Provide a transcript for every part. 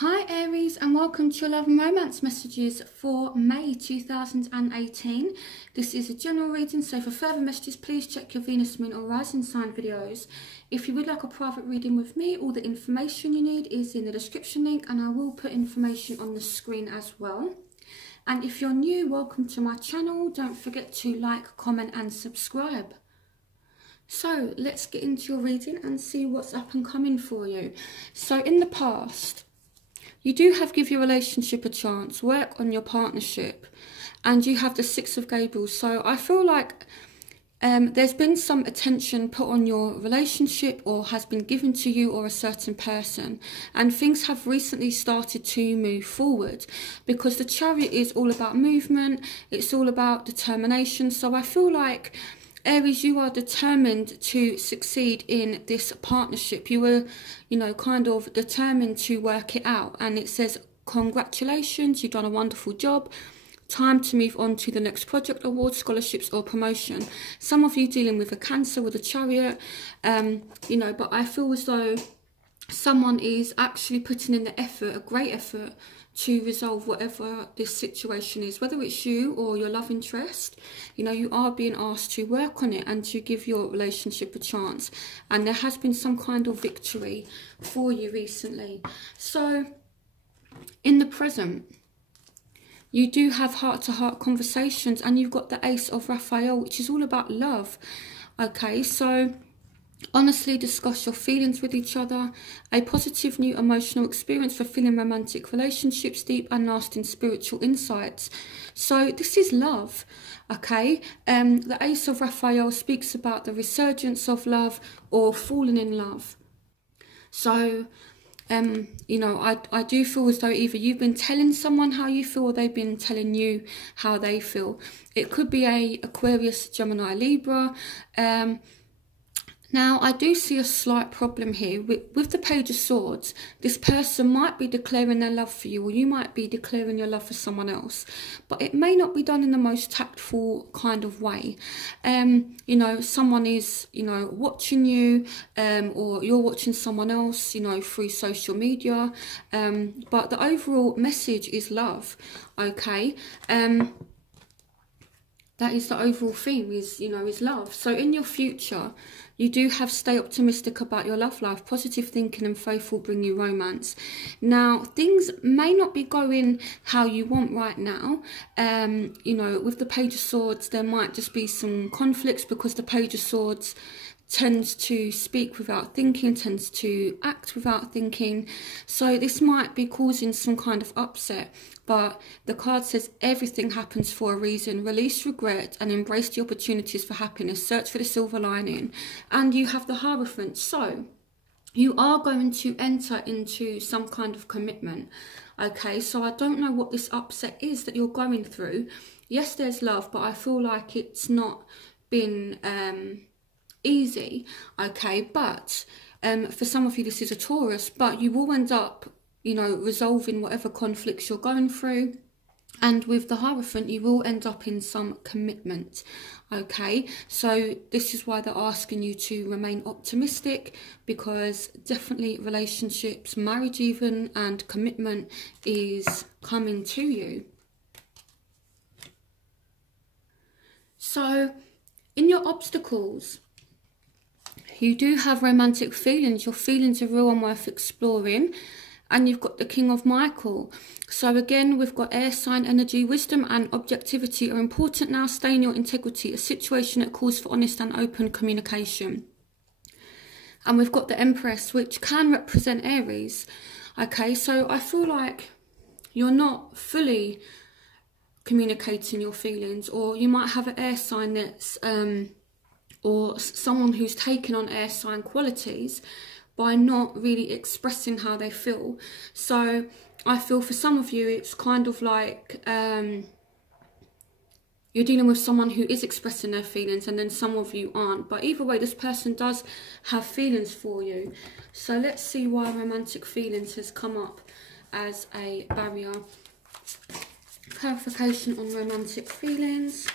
Hi Aries, and welcome to your love and romance messages for May 2018. This is a general reading, so for further messages please check your Venus, Moon or Rising sign videos. If you would like a private reading with me, all the information you need is in the description link, and I will put information on the screen as well. And if you're new, welcome to my channel. Don't forget to like, comment and subscribe. So let's get into your reading and see what's up and coming for you. So in the past, you do have give your relationship a chance, work on your partnership, and you have the Six of Gables. So I feel like there's been some attention put on your relationship or has been given to you or a certain person, and things have recently started to move forward because the Chariot is all about movement, it's all about determination. So I feel like Aries, you are determined to succeed in this partnership. You were, kind of determined to work it out. And it says, congratulations, you've done a wonderful job. Time to move on to the next project, award, scholarships or promotion. Some of you dealing with a Cancer with a Chariot, but I feel as though someone is actually putting in the effort, a great effort, to resolve whatever this situation is, whether it's you or your love interest. You are being asked to work on it and to give your relationship a chance, and there has been some kind of victory for you recently. So in the present, you do have heart-to-heart conversations, and you've got the Ace of Raphael, which is all about love. Okay, so honestly discuss your feelings with each other. A positive new emotional experience for feeling romantic relationships, deep and lasting spiritual insights. So this is love, okay? The Ace of Raphael speaks about the resurgence of love or falling in love. So I do feel as though either you've been telling someone how you feel or they've been telling you how they feel. It could be a Aquarius, Gemini, Libra. Now, I do see a slight problem here. With the Page of Swords, this person might be declaring their love for you, or you might be declaring your love for someone else. But it may not be done in the most tactful kind of way. Someone is, watching you, or you're watching someone else, through social media. But the overall message is love, okay? That is the overall theme, is love. So in your future, you do have stay optimistic about your love life. Positive thinking and faith will bring you romance. Now, things may not be going how you want right now. With the Page of Swords, there might just be some conflicts because the Page of Swords tends to speak without thinking, tends to act without thinking. So this might be causing some kind of upset. But the card says everything happens for a reason. Release regret and embrace the opportunities for happiness. Search for the silver lining. And you have the Hierophant. So you are going to enter into some kind of commitment. Okay, so I don't know what this upset is that you're going through. Yes, there's love, but I feel like it's not been easy. Okay, but for some of you this is a Taurus, but you will end up resolving whatever conflicts you're going through. And with the Hierophant, you will end up in some commitment. Okay, so this is why they're asking you to remain optimistic, because definitely relationships, marriage even, and commitment is coming to you. So in your obstacles, you do have romantic feelings. Your feelings are real and worth exploring. And you've got the King of Michael. So again, we've got air sign energy. Wisdom and objectivity are important now. Stay in your integrity. A situation that calls for honest and open communication. And we've got the Empress, which can represent Aries. Okay, so I feel like you're not fully communicating your feelings, or you might have an air sign that's or someone who's taken on air sign qualities by not really expressing how they feel. So I feel for some of you it's kind of like you're dealing with someone who is expressing their feelings, and then some of you aren't. But either way, this person does have feelings for you. So let's see why romantic feelings has come up as a barrier. Clarification on romantic feelings.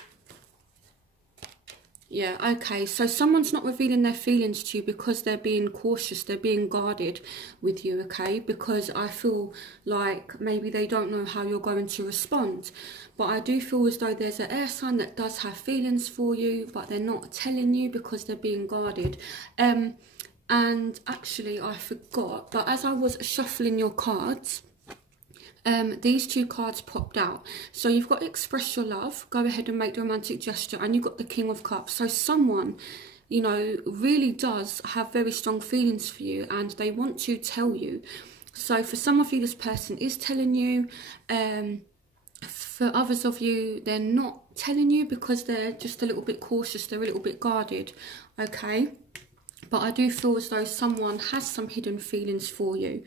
Yeah, okay. So someone's not revealing their feelings to you because they're being cautious, they're being guarded with you, okay? Because I feel like maybe they don't know how you're going to respond. But I do feel as though there's an air sign that does have feelings for you, but they're not telling you because they're being guarded. And actually, I forgot, but as I was shuffling your cards, these two cards popped out. So you've got express your love, go ahead and make the romantic gesture, and you've got the King of Cups. So someone, you know, really does have very strong feelings for you and they want to tell you. So for some of you, this person is telling you. For others of you, they're not telling you because they're just a little bit cautious, they're a little bit guarded, okay? But I do feel as though someone has some hidden feelings for you.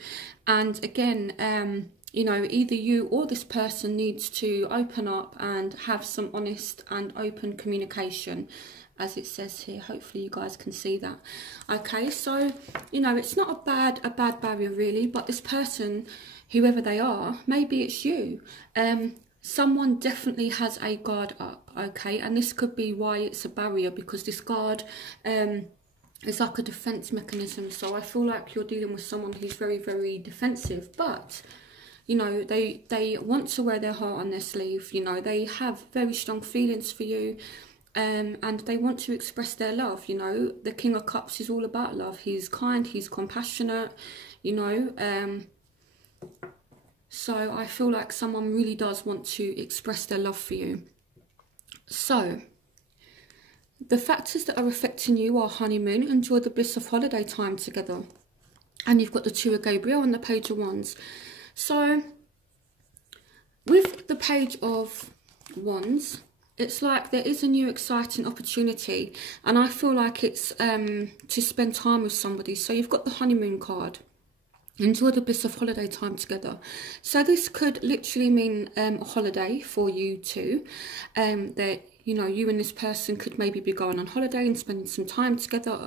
And again, you know, either you or this person needs to open up and have some honest and open communication, as it says here. Hopefully you guys can see that. Okay, so, you know, it's not a bad barrier really, but this person, whoever they are, maybe it's you. Someone definitely has a guard up, okay? And this could be why it's a barrier, because this guard is like a defense mechanism. So I feel like you're dealing with someone who's very, very defensive, but you know, they want to wear their heart on their sleeve. You know, they have very strong feelings for you, and they want to express their love. You know, the King of Cups is all about love. He's kind, he's compassionate, you know. So I feel like someone really does want to express their love for you. So the factors that are affecting you are honeymoon, enjoy the bliss of holiday time together. And you've got the Two of Gabriel and the Page of Wands. So with the Page of Wands, it's like there is a new exciting opportunity. And I feel like it's to spend time with somebody. So you've got the honeymoon card. Enjoy the bliss of holiday time together. So this could literally mean a holiday for you too. That, you know, you and this person could maybe be going on holiday and spending some time together.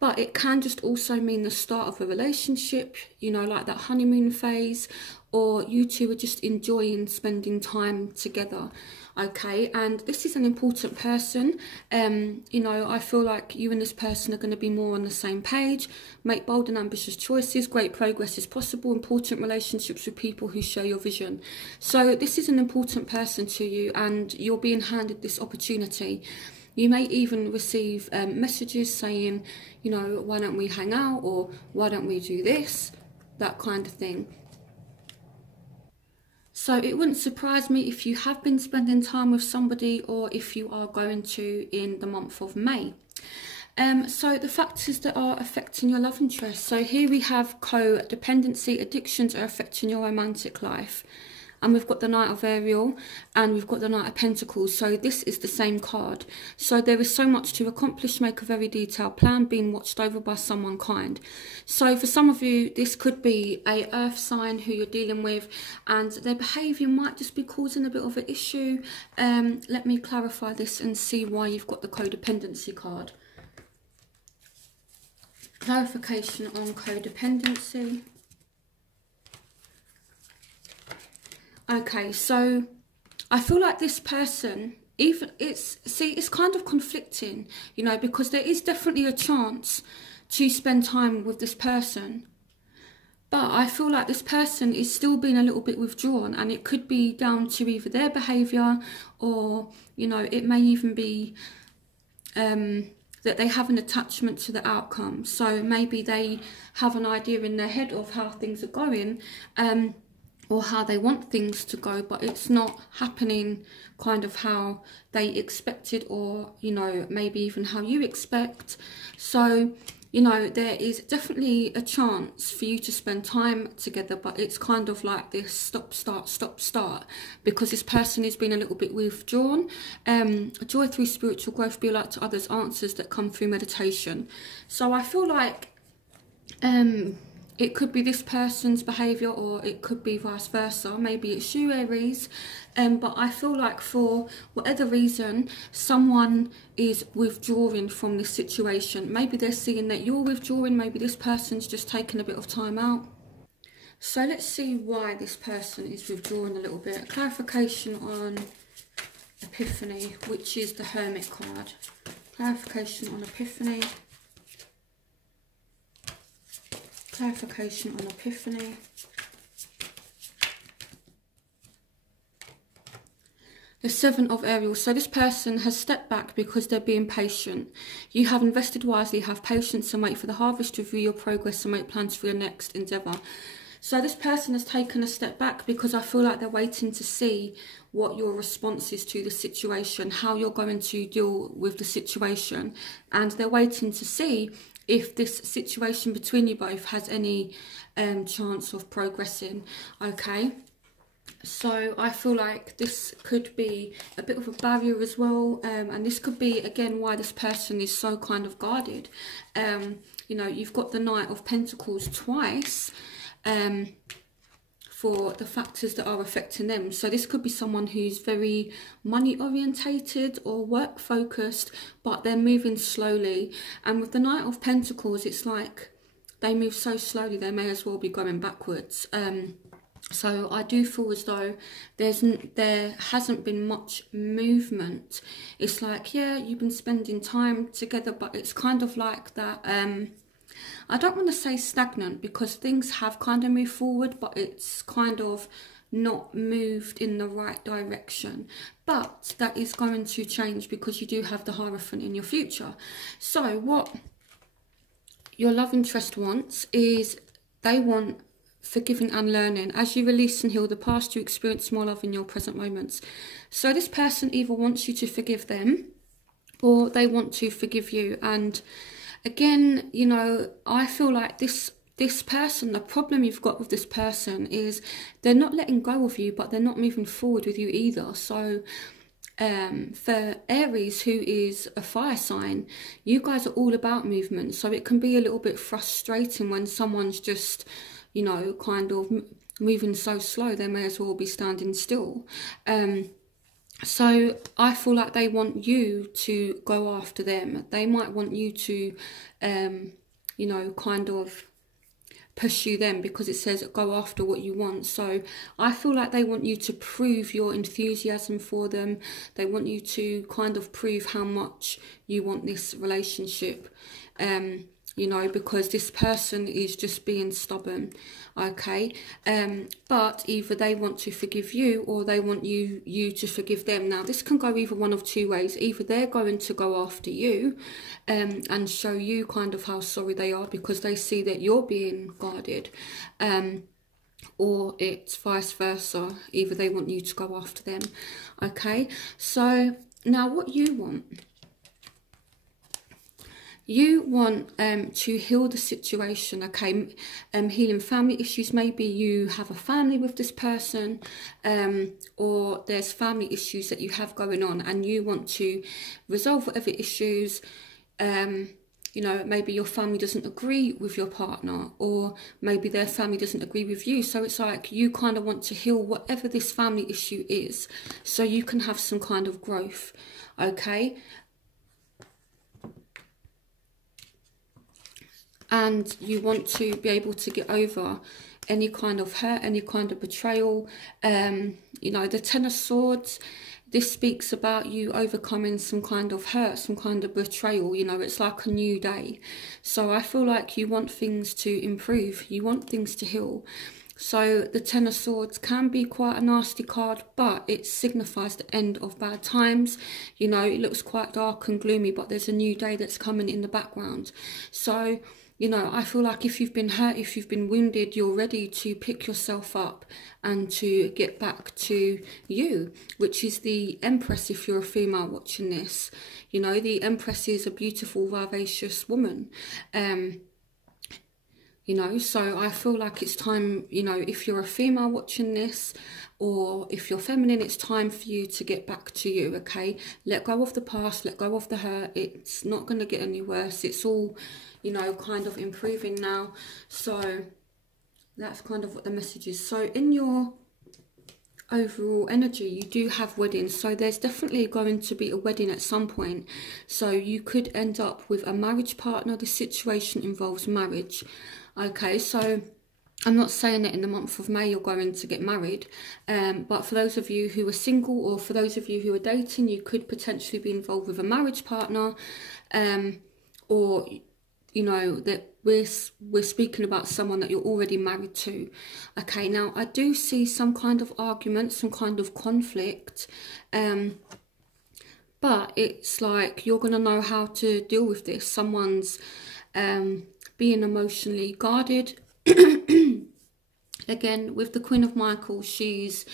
But it can just also mean the start of a relationship, you know, like that honeymoon phase, or you two are just enjoying spending time together, okay? And this is an important person. You know, I feel like you and this person are going to be more on the same page. Make bold and ambitious choices. Great progress is possible. Important relationships with people who share your vision. So this is an important person to you, and you're being handed this opportunity. You may even receive messages saying, you know, why don't we hang out, or why don't we do this, that kind of thing. So it wouldn't surprise me if you have been spending time with somebody, or if you are going to in the month of May. So the factors that are affecting your love interest. So here we have codependency, addictions are affecting your romantic life. And we've got the Knight of Ariel, and we've got the Knight of Pentacles. So this is the same card. So there is so much to accomplish, make a very detailed plan, being watched over by someone kind. So for some of you, this could be a earth sign who you're dealing with, and their behaviour might just be causing a bit of an issue. Let me clarify this and see why you've got the codependency card. Clarification on codependency. Okay, so I feel like this person, even it's kind of conflicting, you know, because there is definitely a chance to spend time with this person. But I feel like this person is still being a little bit withdrawn, and it could be down to either their behaviour, or, you know, it may even be that they have an attachment to the outcome. So maybe they have an idea in their head of how things are going, or how they want things to go, but it's not happening kind of how they expected, or, you know, maybe even how you expect. So, you know, there is definitely a chance for you to spend time together, but it's kind of like this stop, start, because this person has been a little bit withdrawn. Joy through spiritual growth, be light to others, answers that come through meditation. So I feel like it could be this person's behaviour, or it could be vice versa. Maybe it's you, Aries. But I feel like for whatever reason, someone is withdrawing from this situation. Maybe they're seeing that you're withdrawing. Maybe this person's just taking a bit of time out. So let's see why this person is withdrawing a little bit. Clarification on Epiphany, which is the Hermit card. Clarification on Epiphany. Clarification on Epiphany. The Seven of Ariel. So this person has stepped back because they're being patient. You have invested wisely, have patience and wait for the harvest, review your progress and make plans for your next endeavour. So this person has taken a step back because I feel like they're waiting to see what your response is to the situation, how you're going to deal with the situation. And they're waiting to see if this situation between you both has any chance of progressing, okay? So I feel like this could be a bit of a barrier as well, and this could be again why this person is so kind of guarded. You know, you've got the Knight of Pentacles twice for the factors that are affecting them. So this could be someone who's very money orientated or work focused, but they're moving slowly. And with the Knight of Pentacles, it's like they move so slowly they may as well be going backwards. So I do feel as though there hasn't been much movement. It's like, yeah, you've been spending time together, but it's kind of like that, I don't want to say stagnant, because things have kind of moved forward, but it's kind of not moved in the right direction. But that is going to change because you do have the Hierophant in your future. So what your love interest wants is they want forgiving and learning. As you release and heal the past, you experience more love in your present moments. So this person either wants you to forgive them or they want to forgive you. And again, you know, I feel like this person, the problem you've got with this person is they're not letting go of you, but they're not moving forward with you either. So for Aries, who is a fire sign, you guys are all about movement. So it can be a little bit frustrating when someone's just, you know, kind of moving so slow, they may as well be standing still. So I feel like they want you to go after them. They might want you to, you know, kind of pursue them, because it says go after what you want. So I feel like they want you to prove your enthusiasm for them. They want you to kind of prove how much you want this relationship. You know, because this person is just being stubborn, okay? But either they want to forgive you or they want you to forgive them. Now, this can go either one of two ways. Either they're going to go after you and show you kind of how sorry they are because they see that you're being guarded, or it's vice versa. Either they want you to go after them, okay? So now what you want. You want to heal the situation, okay? Healing family issues. Maybe you have a family with this person, or there's family issues that you have going on and you want to resolve whatever issues. You know, maybe your family doesn't agree with your partner, or maybe their family doesn't agree with you. So it's like you kind of want to heal whatever this family issue is so you can have some kind of growth, okay? And you want to be able to get over any kind of hurt, any kind of betrayal. You know, the Ten of Swords, this speaks about you overcoming some kind of hurt, some kind of betrayal. You know, it's like a new day. So I feel like you want things to improve. You want things to heal. So the Ten of Swords can be quite a nasty card, but it signifies the end of bad times. You know, it looks quite dark and gloomy, but there's a new day that's coming in the background. So, you know, I feel like if you've been hurt, if you've been wounded, you're ready to pick yourself up and to get back to you, which is the Empress if you're a female watching this. You know, the Empress is a beautiful, vivacious woman. You know, so I feel like it's time, you know, if you're a female watching this, or if you're feminine, it's time for you to get back to you, okay? Let go of the past, let go of the hurt. It's not going to get any worse. It's all, you know, kind of improving now. So that's kind of what the message is. So in your overall energy, you do have weddings, so there's definitely going to be a wedding at some point. So you could end up with a marriage partner. The situation involves marriage, okay? So I'm not saying that in the month of May you're going to get married, but for those of you who are single, or for those of you who are dating, you could potentially be involved with a marriage partner, or, you know, that we're speaking about someone that you're already married to. Okay, now I do see some kind of argument, some kind of conflict, but it's like you're going to know how to deal with this. Someone's being emotionally guarded. Again, with the Queen of Michael, she's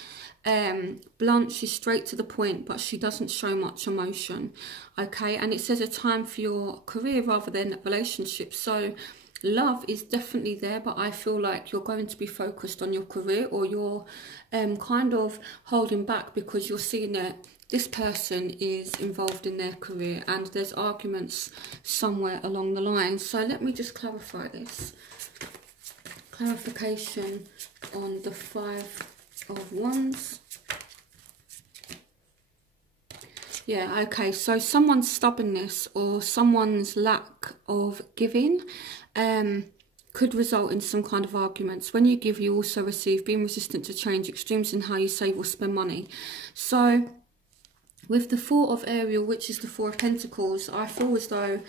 blunt, she's straight to the point, but she doesn't show much emotion. Okay, and it says a time for your career rather than relationships. So love is definitely there, but I feel like you're going to be focused on your career, or you're kind of holding back because you're seeing that this person is involved in their career and there's arguments somewhere along the line. So let me just clarify this. Clarification on the 5 of Wands. Yeah, okay, so someone's stubbornness or someone's lack of giving could result in some kind of arguments. When you give, you also receive. Being resistant to change, extremes in how you save or spend money. So with the 4 of Ariel, which is the 4 of Pentacles, I feel as though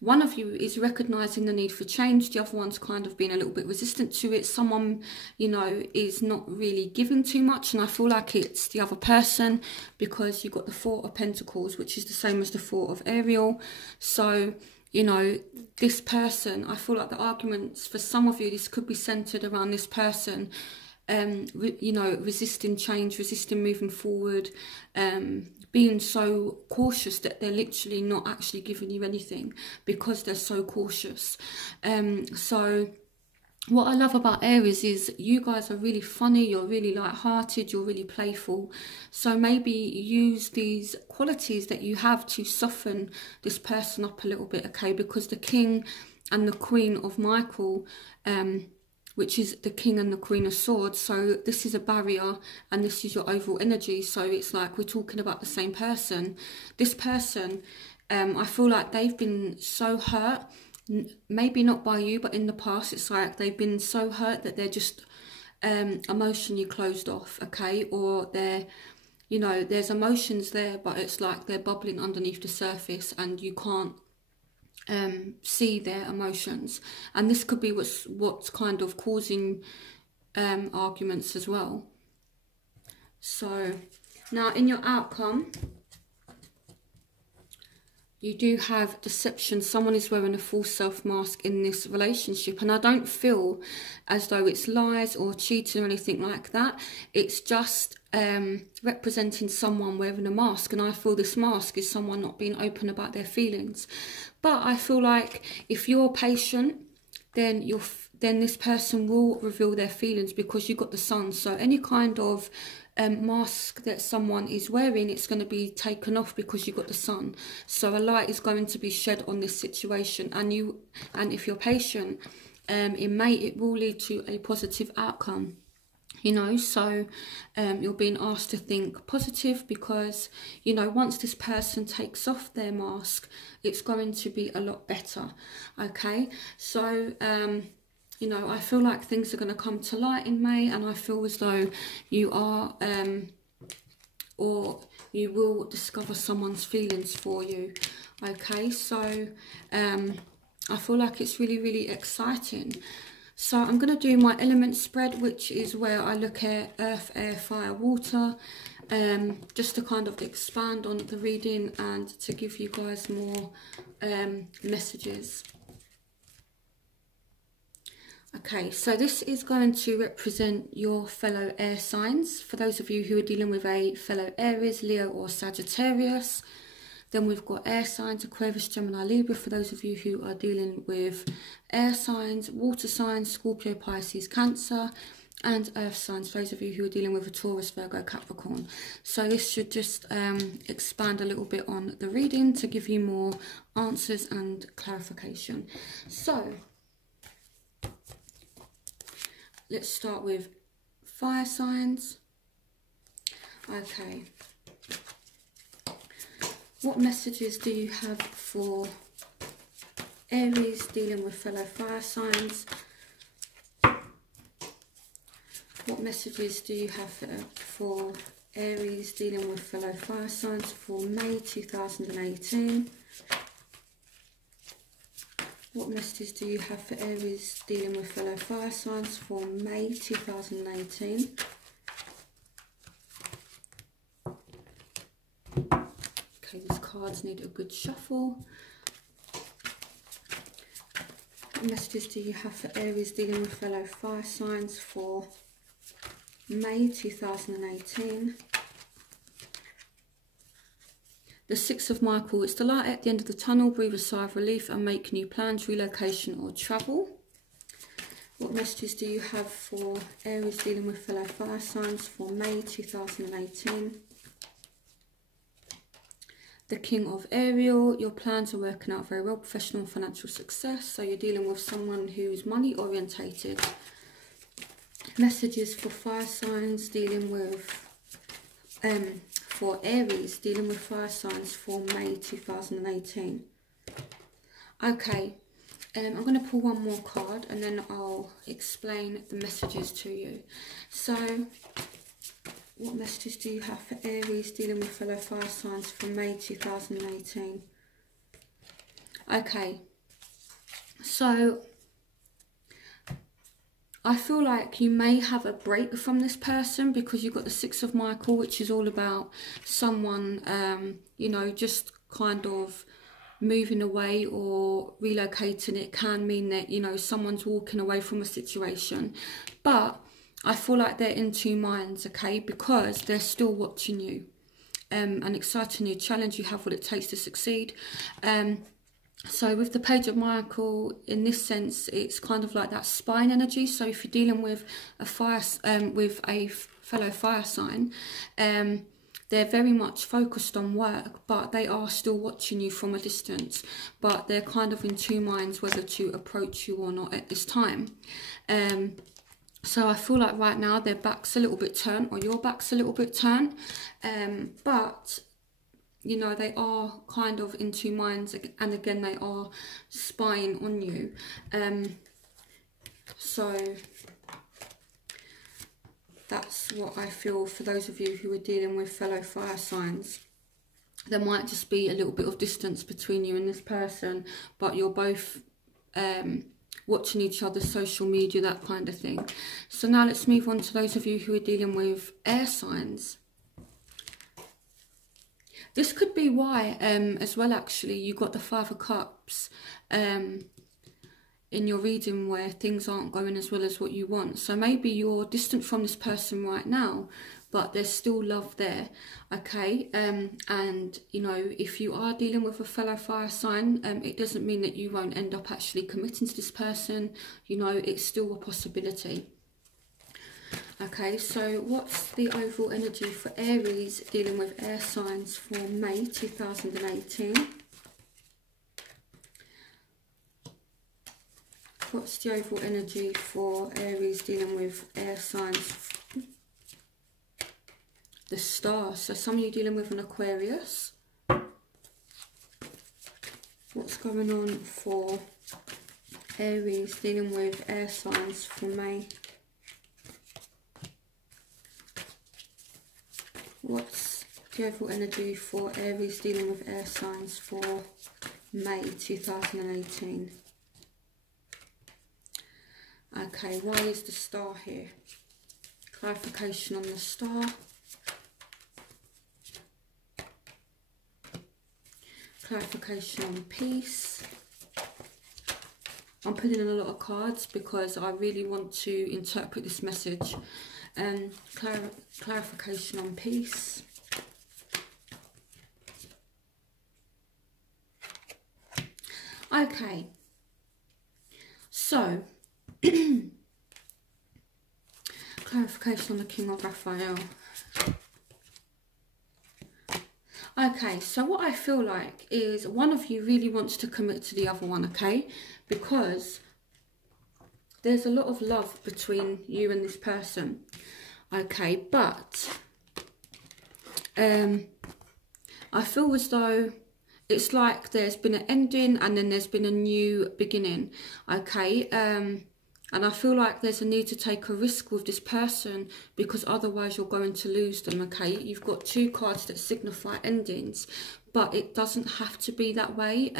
one of you is recognising the need for change. The other one's kind of being a little bit resistant to it. Someone, you know, is not really giving too much. And I feel like it's the other person, because you've got the 4 of Pentacles, which is the same as the 4 of Ariel. So, you know, this person, I feel like the arguments for some of you, this could be centred around this person, you know, resisting change, resisting moving forward, being so cautious that they're literally not actually giving you anything because they're so cautious. So what I love about Aries is you guys are really funny, you're really light-hearted, you're really playful. So maybe use these qualities that you have to soften this person up a little bit, okay? Because the King and the Queen of Michael, which is the King and the Queen of Swords. So this is a barrier and this is your overall energy. So it's like we're talking about the same person. This person, I feel like they've been so hurt, maybe not by you, but in the past, it's like they've been so hurt that they're just emotionally closed off, okay? Or they're, you know, there's emotions there, but it's like they're bubbling underneath the surface and you can't see their emotions, and this could be what's kind of causing arguments as well. So now in your outcome, you do have deception. Someone is wearing a false self mask in this relationship, and I don't feel as though it's lies or cheating or anything like that. It's just representing someone wearing a mask, and I feel this mask is someone not being open about their feelings. But I feel like if you're patient, then this person will reveal their feelings, because you've got the Sun. So any kind of mask that someone is wearing, it's going to be taken off because you've got the Sun. So a light is going to be shed on this situation, and if you're patient, it will lead to a positive outcome. You know, so you're being asked to think positive, because, you know, once this person takes off their mask, it's going to be a lot better, okay? So, you know, I feel like things are going to come to light in May, and I feel as though you are, or you will discover someone's feelings for you, okay? So, I feel like it's really, really exciting. So I'm going to do my element spread, which is where I look at earth, air, fire, water, just to kind of expand on the reading and to give you guys more messages. Okay, so this is going to represent your fellow air signs. For those of you who are dealing with a fellow Aries, Leo or Sagittarius. Then we've got air signs, Aquarius, Gemini, Libra, for those of you who are dealing with air signs, water signs, Scorpio, Pisces, Cancer, and earth signs, for those of you who are dealing with a Taurus, Virgo, Capricorn. So this should just expand a little bit on the reading to give you more answers and clarification. So let's start with fire signs. Okay. What messages do you have for Aries dealing with fellow fire signs? What messages do you have for Aries dealing with fellow fire signs for May 2018? What messages do you have for Aries dealing with fellow fire signs for May 2018? Okay, these cards need a good shuffle. What messages do you have for Aries dealing with fellow fire signs for May 2018? The Six of Michael. It's the light at the end of the tunnel. Breathe a sigh of relief and make new plans, relocation or travel. What messages do you have for Aries dealing with fellow fire signs for May 2018? The King of Ariel. Your plans are working out very well. Professional and financial success. So you're dealing with someone who's money orientated. Messages for fire signs dealing with for Aries dealing with fire signs for May 2018. Okay, I'm going to pull one more card and then I'll explain the messages to you. So, what messages do you have for Aries dealing with fellow fire signs for May 2018? Okay, so I feel like you may have a break from this person because you've got the Six of Michael, which is all about someone, you know, just kind of moving away or relocating. It can mean that, you know, someone's walking away from a situation. But I feel like they're in two minds, okay, because they're still watching you. An exciting new challenge. You have what it takes to succeed. So with the Page of Michael, in this sense, it's kind of like that spine energy. So if you're dealing with a fellow fire sign, they're very much focused on work, but they are still watching you from a distance. But they're kind of in two minds whether to approach you or not at this time. So I feel like right now their back's a little bit turned, or your back's a little bit turned, but you know, they are kind of in two minds, and again, they are spying on you. So that's what I feel for those of you who are dealing with fellow fire signs. There might just be a little bit of distance between you and this person, but you're both watching each other's social media, that kind of thing. So now let's move on to those of you who are dealing with air signs. This could be why, as well, actually, you got the Five of Cups in your reading where things aren't going as well as what you want. So maybe you're distant from this person right now, but there's still love there, okay? And, you know, if you are dealing with a fellow fire sign, it doesn't mean that you won't end up actually committing to this person. You know, it's still a possibility. Okay, so what's the overall energy for Aries dealing with air signs for May 2018? What's the overall energy for Aries dealing with air signs? The Star. So some of you dealing with an Aquarius. What's going on for Aries dealing with air signs for May? What's the overall energy for Aries dealing with air signs for May 2018? Okay, why is the Star here? Clarification on the Star. Clarification on Peace. I'm putting in a lot of cards because I really want to interpret this message. Clarification on Peace. Okay, so clarification on the King of Raphael. Okay, so what I feel like is one of you really wants to commit to the other one, okay? Because there's a lot of love between you and this person, okay? But I feel as though it's like there's been an ending and then there's been a new beginning, okay? And I feel like there's a need to take a risk with this person, because otherwise you're going to lose them, okay? You've got 2 cards that signify endings, but it doesn't have to be that way.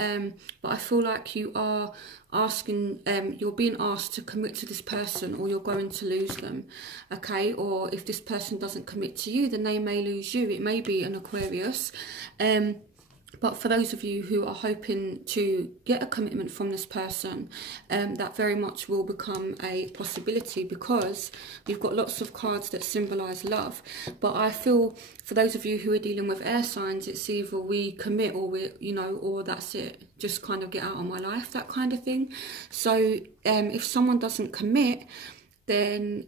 But I feel like you are asking, you're being asked to commit to this person, or you're going to lose them, okay? Or if this person doesn't commit to you, then they may lose you. It may be an Aquarius. But for those of you who are hoping to get a commitment from this person, that very much will become a possibility, because you've got lots of cards that symbolise love. But I feel for those of you who are dealing with air signs, it's either we commit or we, you know, or that's it. Just kind of get out of my life, that kind of thing. So if someone doesn't commit, then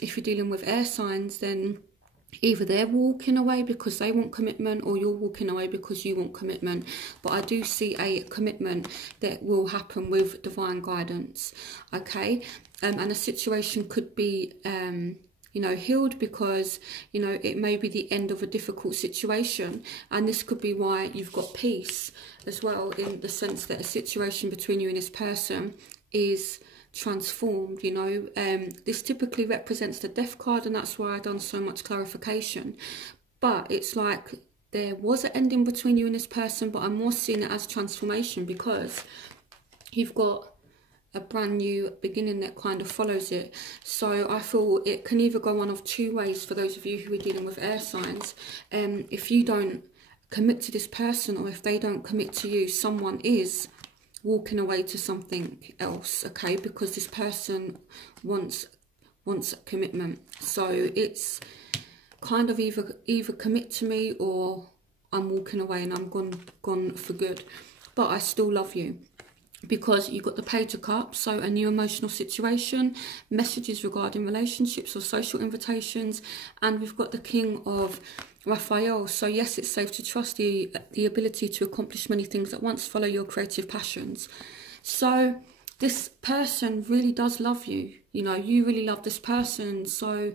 if you're dealing with air signs, then either they're walking away because they want commitment, or you're walking away because you want commitment. But I do see a commitment that will happen with divine guidance, okay? And the situation could be, you know, healed, because, you know, it may be the end of a difficult situation. And this could be why you've got peace as well, in the sense that a situation between you and this person is transformed, you know. This typically represents the death card, and that's why I've done so much clarification. But it's like there was an ending between you and this person, but I'm more seeing it as transformation, because you've got a brand new beginning that kind of follows it. So I feel it can either go one of 2 ways for those of you who are dealing with air signs. If you don't commit to this person, or if they don't commit to you, someone is walking away to something else, okay? Because this person wants commitment. So it's kind of either commit to me, or I'm walking away and I'm gone for good. But I still love you, because you got the Page of Cups, so a new emotional situation, messages regarding relationships or social invitations, and we've got the King of Raphael. So yes, it's safe to trust the ability to accomplish many things at once, follow your creative passions. So this person really does love you, you know, you really love this person. So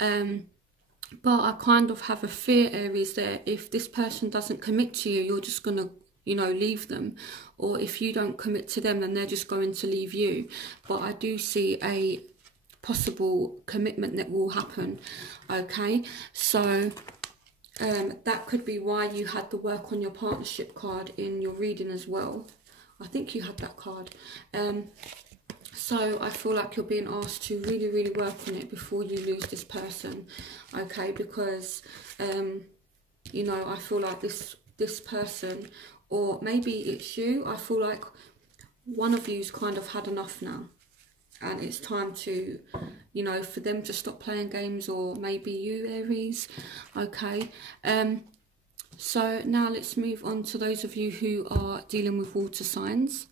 but I kind of have a fear, Aries, that if this person doesn't commit to you, you're just gonna, you know, leave them. Or if you don't commit to them, then they're just going to leave you. But I do see a possible commitment that will happen, okay? So that could be why you had the work on your partnership card in your reading as well. I think you had that card. So I feel like you're being asked to really, really work on it before you lose this person, okay? Because, you know, I feel like this person, or maybe it's you, I feel like one of you's kind of had enough now. And it's time to, you know, for them to stop playing games, or maybe you, Aries, okay? So now let's move on to those of you who are dealing with water signs.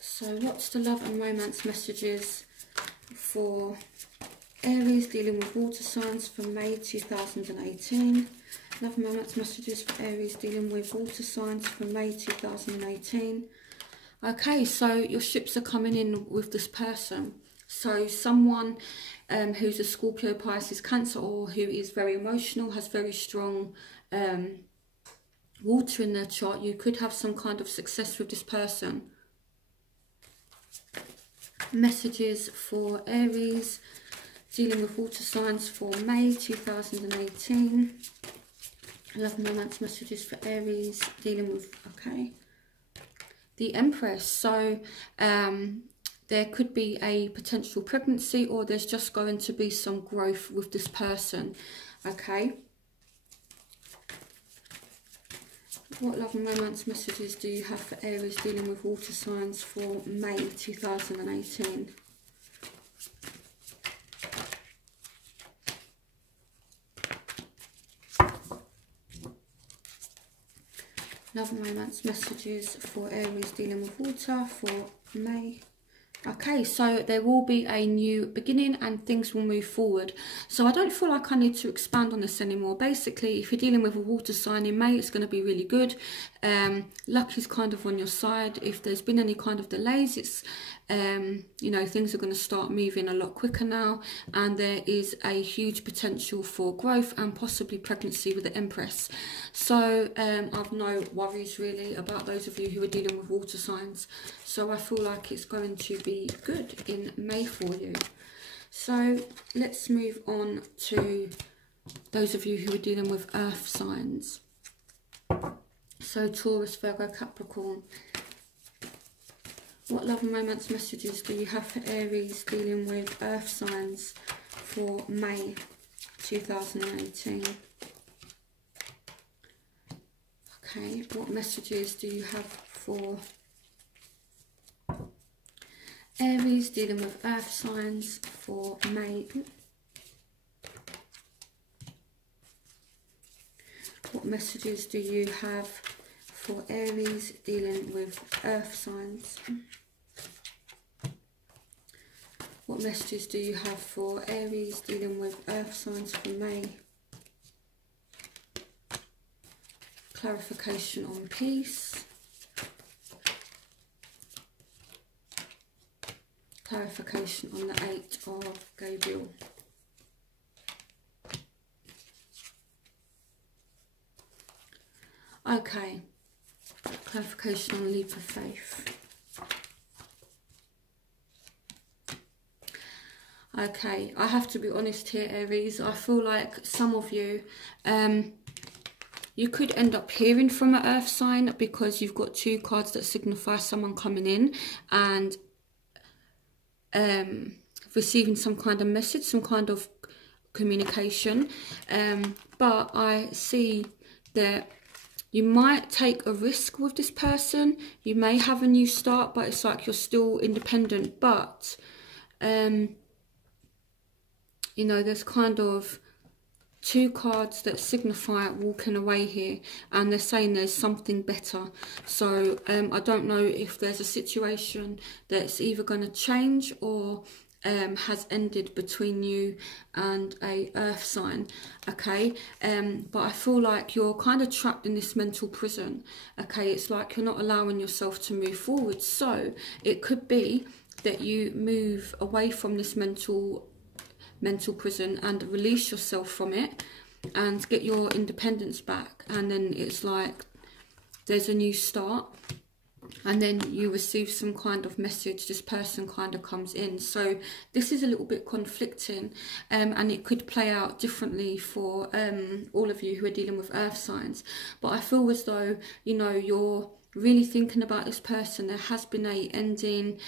So what's the love and romance messages for Aries dealing with water signs for May 2018? Love and romance messages for Aries dealing with water signs for May 2018. Okay, so your ships are coming in with this person. So someone who's a Scorpio, Pisces, Cancer, or who is very emotional, has very strong water in their chart. You could have some kind of success with this person. Messages for Aries dealing with water signs for May 2018. Love and romance messages for Aries dealing with, okay, the Empress. So there could be a potential pregnancy, or there's just going to be some growth with this person, okay? What love and romance messages do you have for Aries dealing with water signs for May 2018? Love and romance messages for Aries dealing with water for May. Okay, so there will be a new beginning and things will move forward. So I don't feel like I need to expand on this anymore. Basically, if you're dealing with a water sign in May, it's going to be really good. Luck is kind of on your side. If there's been any kind of delays, it's, you know, things are going to start moving a lot quicker now. And there is a huge potential for growth and possibly pregnancy with the Empress. So I've no worries really about those of you who are dealing with water signs. So I feel like it's going to be good in May for you. So let's move on to those of you who are dealing with earth signs. So Taurus, Virgo, Capricorn. What love and romance messages do you have for Aries dealing with earth signs for May 2018? Okay, what messages do you have for Aries dealing with earth signs for May? What messages do you have for Aries dealing with earth signs? What messages do you have for Aries dealing with earth signs for May? Clarification on peace. Clarification on the 8 of Gabriel. Okay. Clarification on leap of faith. Okay, I have to be honest here, Aries. I feel like some of you, you could end up hearing from an earth sign because you've got 2 cards that signify someone coming in and receiving some kind of message, some kind of communication. But I see that you might take a risk with this person. You may have a new start, but it's like you're still independent. But, you know, there's kind of 2 cards that signify walking away here, and they're saying there's something better. So I don't know if there's a situation that's either going to change or has ended between you and a earth sign. Okay, but I feel like you're kind of trapped in this mental prison. Okay, it's like you're not allowing yourself to move forward. So it could be that you move away from this mental prison and release yourself from it and get your independence back, and then it's like there's a new start, and then you receive some kind of message. This person kind of comes in. So this is a little bit conflicting, and it could play out differently for all of you who are dealing with earth signs. But I feel as though, you know, you're really thinking about this person. There has been a ending.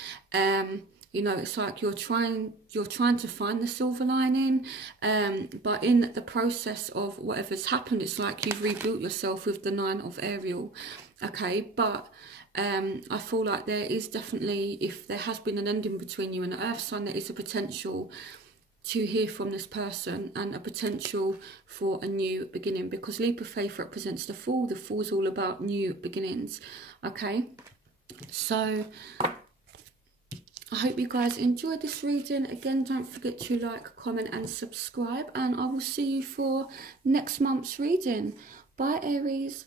You know, it's like you're trying to find the silver lining, but in the process of whatever's happened, it's like you've rebuilt yourself with the 9 of Ariel. Okay, but I feel like there is definitely, if there has been an ending between you and the earth sign, there is a potential to hear from this person and a potential for a new beginning, because leap of faith represents the Fool. The Fool is all about new beginnings. Okay, so I hope you guys enjoyed this reading. Again, don't forget to like, comment and subscribe, and I will see you for next month's reading. Bye, Aries.